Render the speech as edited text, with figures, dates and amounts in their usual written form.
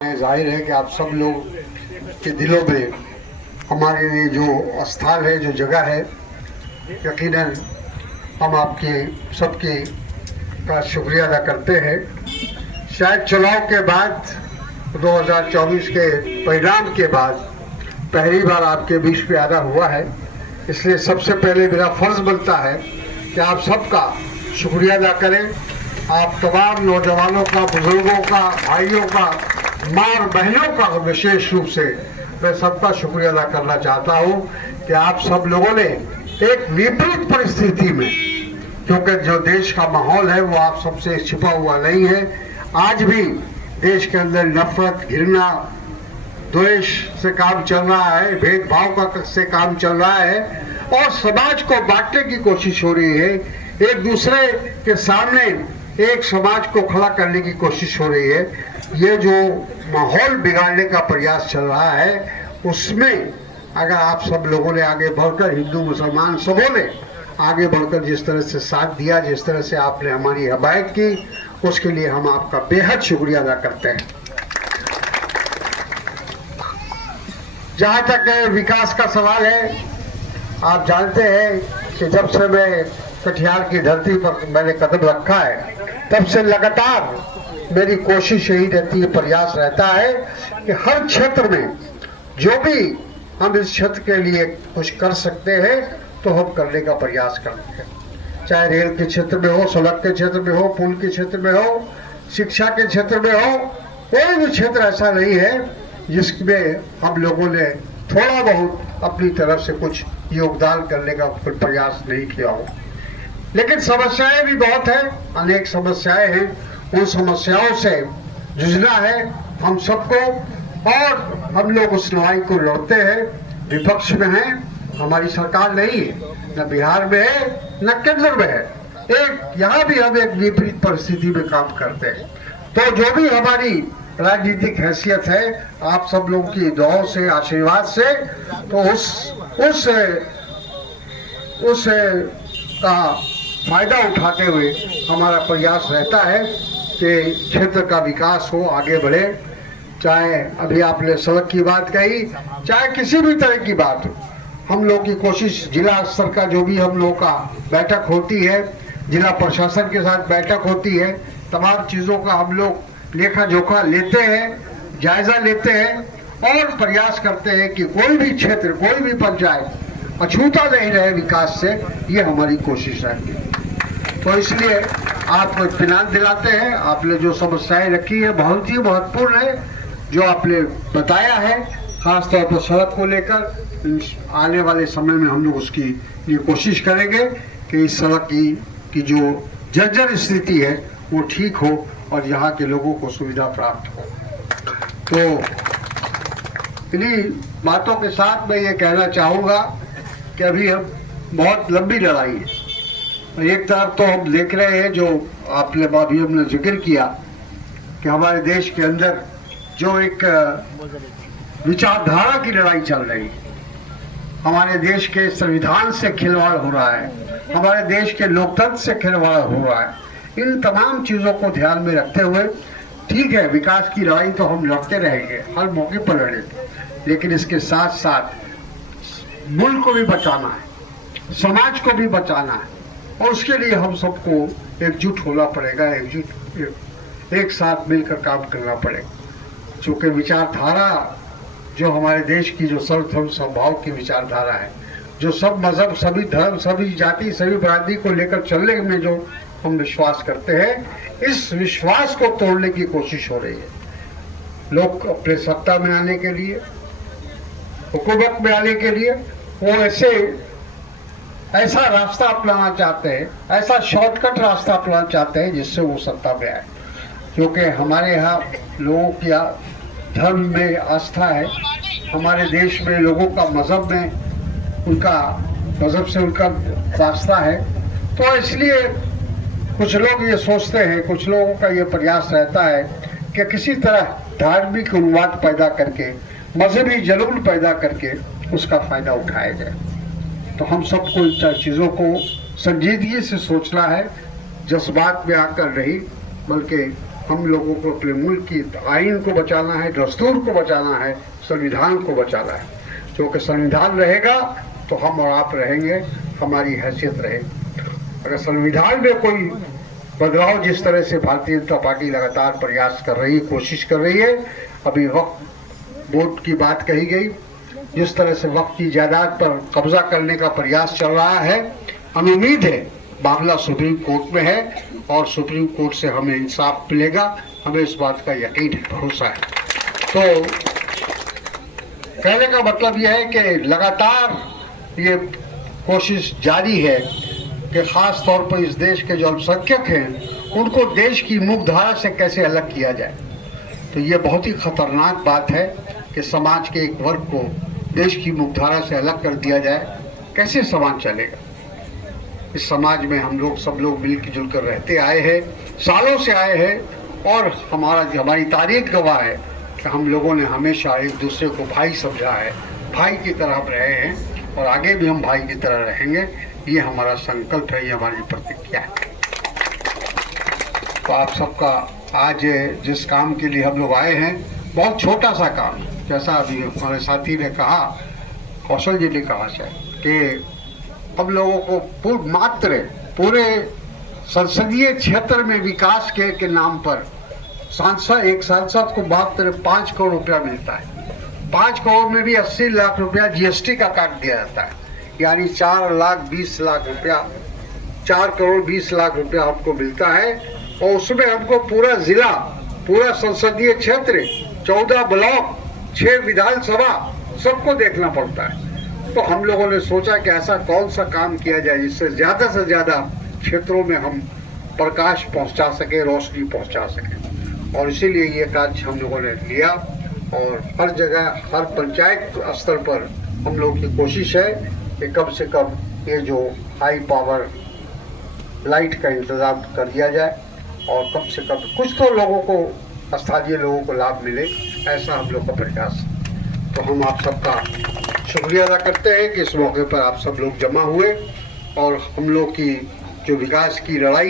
जाहिर है कि आप सब लोग के दिलों में हमारे लिए जो स्थान है, जो जगह है, यकीनन हम आपके सबके का शुक्रिया अदा करते हैं। शायद चुनाव के बाद 2024 के परिणाम के बाद पहली बार आपके बीच में आना हुआ है, इसलिए सबसे पहले मेरा फर्ज बनता है कि आप सबका शुक्रिया अदा करें। आप तमाम नौजवानों का, बुजुर्गों का, भाइयों का, माँ और बहनों का विशेष रूप से मैं सबका शुक्रिया अदा करना चाहता हूँ कि आप सब लोगों ने एक विपरीत परिस्थिति में, क्योंकि जो देश का माहौल है वो आप सबसे छिपा हुआ नहीं है। आज भी देश के अंदर नफरत, घृणा, द्वेष से काम चल रहा है, भेदभाव का से काम चल रहा है और समाज को बांटने की कोशिश हो रही है। एक दूसरे के सामने एक समाज को खड़ा करने की कोशिश हो रही है। ये जो माहौल बिगाड़ने का प्रयास चल रहा है, उसमें अगर आप सब लोगों ने आगे बढ़कर, हिंदू मुसलमान सबों ने आगे बढ़कर जिस तरह से साथ दिया, जिस तरह से आपने हमारी हिमायत की, उसके लिए हम आपका बेहद शुक्रिया अदा करते हैं। जहाँ तक विकास का सवाल है, आप जानते हैं कि जब से मैं कटिहार की धरती पर मैंने कदम रखा है, तब से लगातार मेरी कोशिश यही रहती है, प्रयास रहता है कि हर क्षेत्र में जो भी हम इस क्षेत्र के लिए कुछ कर सकते हैं तो हम करने का प्रयास करते हैं। चाहे रेल के क्षेत्र में हो, सड़क के क्षेत्र में हो, पुल के क्षेत्र में हो, शिक्षा के क्षेत्र में हो, कोई भी क्षेत्र ऐसा नहीं है जिसमें हम लोगों ने थोड़ा बहुत अपनी तरफ से कुछ योगदान करने का कोई प्रयास नहीं किया हो। लेकिन समस्याएं भी बहुत हैं, अनेक समस्याएं हैं। उन समस्याओं से जूझना है हम सबको और हम लोग उस लड़ाई को लड़ते हैं। विपक्ष में है, हमारी सरकार नहीं है, न बिहार में है न केंद्र में है। एक यहाँ भी हम एक विपरीत परिस्थिति में काम करते हैं। तो जो भी हमारी राजनीतिक हैसियत है, आप सब लोगों की दुआओं से, आशीर्वाद से, तो उस का फायदा उठाते हुए हमारा प्रयास रहता है कि क्षेत्र का विकास हो, आगे बढ़े। चाहे अभी आपने सड़क की बात कही, चाहे किसी भी तरह की बात हो, हम लोग की कोशिश, जिला स्तर का जो भी हम लोग का बैठक होती है, जिला प्रशासन के साथ बैठक होती है, तमाम चीज़ों का हम लोग लेखा जोखा लेते हैं, जायजा लेते हैं और प्रयास करते हैं कि कोई भी क्षेत्र, कोई भी पंचायत अछूता नहीं रहे विकास से। ये हमारी कोशिश रहती है। तो इसलिए आपको इत्मीनान दिलाते हैं। आपने जो समस्याएं रखी है बहुत ही महत्वपूर्ण है, जो आपने बताया है, खासतौर पर सड़क को लेकर। आने वाले समय में हम लोग उसकी ये कोशिश करेंगे कि इस सड़क की जो जर्जर स्थिति है वो ठीक हो और यहाँ के लोगों को सुविधा प्राप्त हो। तो इन्हीं बातों के साथ मैं ये कहना चाहूँगा कि अभी हम बहुत लंबी लड़ाई है। एक तरफ तो हम देख रहे हैं, जो आपने अभी हमने जिक्र किया कि हमारे देश के अंदर जो एक विचारधारा की लड़ाई चल रही है, हमारे देश के संविधान से खिलवाड़ हो रहा है, हमारे देश के लोकतंत्र से खिलवाड़ हो रहा है। इन तमाम चीज़ों को ध्यान में रखते हुए, ठीक है, विकास की लड़ाई तो हम लड़ते रहेंगे, हर मौके पर लड़ेंगे, लेकिन इसके साथ साथ मुल्क को भी बचाना है, समाज को भी बचाना है और उसके लिए हम सबको एकजुट होना पड़ेगा, एक साथ मिलकर काम करना पड़ेगा। चूँकि विचारधारा जो हमारे देश की जो सर्वधर्म समभाव की विचारधारा है, जो सब मजहब, सभी धर्म, सभी जाति, सभी बरादरी को लेकर चलने में जो हम विश्वास करते हैं, इस विश्वास को तोड़ने की कोशिश हो रही है। लोग अपने सत्ता में आने के लिए, हुकूमत में आने के लिए वो ऐसा रास्ता अपनाना चाहते हैं, ऐसा शॉर्टकट रास्ता अपनाना चाहते हैं जिससे वो सत्ता में आए। क्योंकि हमारे यहाँ लोगों की धर्म में आस्था है, हमारे देश में लोगों का मजहब से उनका वास्ता है। तो इसलिए कुछ लोग ये सोचते हैं, कुछ लोगों का ये प्रयास रहता है कि किसी तरह धार्मिक उन्माद पैदा करके, मजहबी जलूल पैदा करके उसका फायदा उठाया जाए। तो हम सबको इन चीज़ों को संजीदगी से सोचना है, जज्बात में आकर नहीं, बल्कि हम लोगों को अपने मुल्क की आइन को बचाना है, दस्तूर को बचाना है, संविधान को बचाना है। क्योंकि संविधान रहेगा तो हम और आप रहेंगे, हमारी हैसियत रहेगी। अगर संविधान में कोई बदलाव, जिस तरह से भारतीय जनता पार्टी लगातार प्रयास कर रही है, कोशिश कर रही है, अभी वक्फ बोर्ड की बात कही गई, जिस तरह से वक्फ की जायदाद पर कब्जा करने का प्रयास चल रहा है, हमें उम्मीद है मामला सुप्रीम कोर्ट में है और सुप्रीम कोर्ट से हमें इंसाफ मिलेगा। हमें इस बात का यकीन है, भरोसा है। तो कहने का मतलब यह है कि लगातार ये कोशिश जारी है कि खास तौर पर इस देश के जो अल्पसंख्यक हैं उनको देश की मुख्यधारा से कैसे अलग किया जाए। तो ये बहुत ही खतरनाक बात है कि समाज के एक वर्ग को देश की मुख्यधारा से अलग कर दिया जाए। कैसे समाज चलेगा? इस समाज में हम लोग सब लोग मिलजुल कर रहते आए हैं, सालों से आए हैं, और हमारी तारीख गवाह है कि हम लोगों ने हमेशा एक दूसरे को भाई समझा है, भाई की तरह हम रहे हैं और आगे भी हम भाई की तरह रहेंगे। ये हमारा संकल्प है, ये हमारी प्रतिज्ञा है। तो आप सबका आज जिस काम के लिए हम लोग आए हैं, बहुत छोटा सा काम, जैसा अभी हमारे साथी ने कहा, कौशल जी ने कहा शायद, कि हम लोगों को पूरे संसदीय क्षेत्र में विकास के नाम पर एक सांसद को मात्र 5 करोड़ रुपया मिलता है। 5 करोड़ में भी 80 लाख रुपया जीएसटी का काट दिया जाता है, यानी 4,20,00,000 रुपया, 4 करोड़ 20 लाख रुपया हमको मिलता है। और उसमें हमको पूरा जिला, पूरा संसदीय क्षेत्र, 14 ब्लॉक, 6 विधानसभा, सबको देखना पड़ता है। तो हम लोगों ने सोचा कि ऐसा कौन सा काम किया जाए जिससे ज़्यादा से ज़्यादा क्षेत्रों में हम प्रकाश पहुंचा सके, रोशनी पहुंचा सके। और इसीलिए ये कार्य हम लोगों ने लिया और हर जगह, हर पंचायत स्तर पर हम लोग की कोशिश है कि कम से कम ये जो हाई पावर लाइट का इंतज़ाम कर दिया जाए और कम से कम कुछ तो लोगों को, स्थानीय लोगों को लाभ मिले, ऐसा हम लोग का प्रयास। तो हम आप सबका शुक्रिया अदा करते हैं कि इस मौके पर आप सब लोग जमा हुए और हम लोग की जो विकास की लड़ाई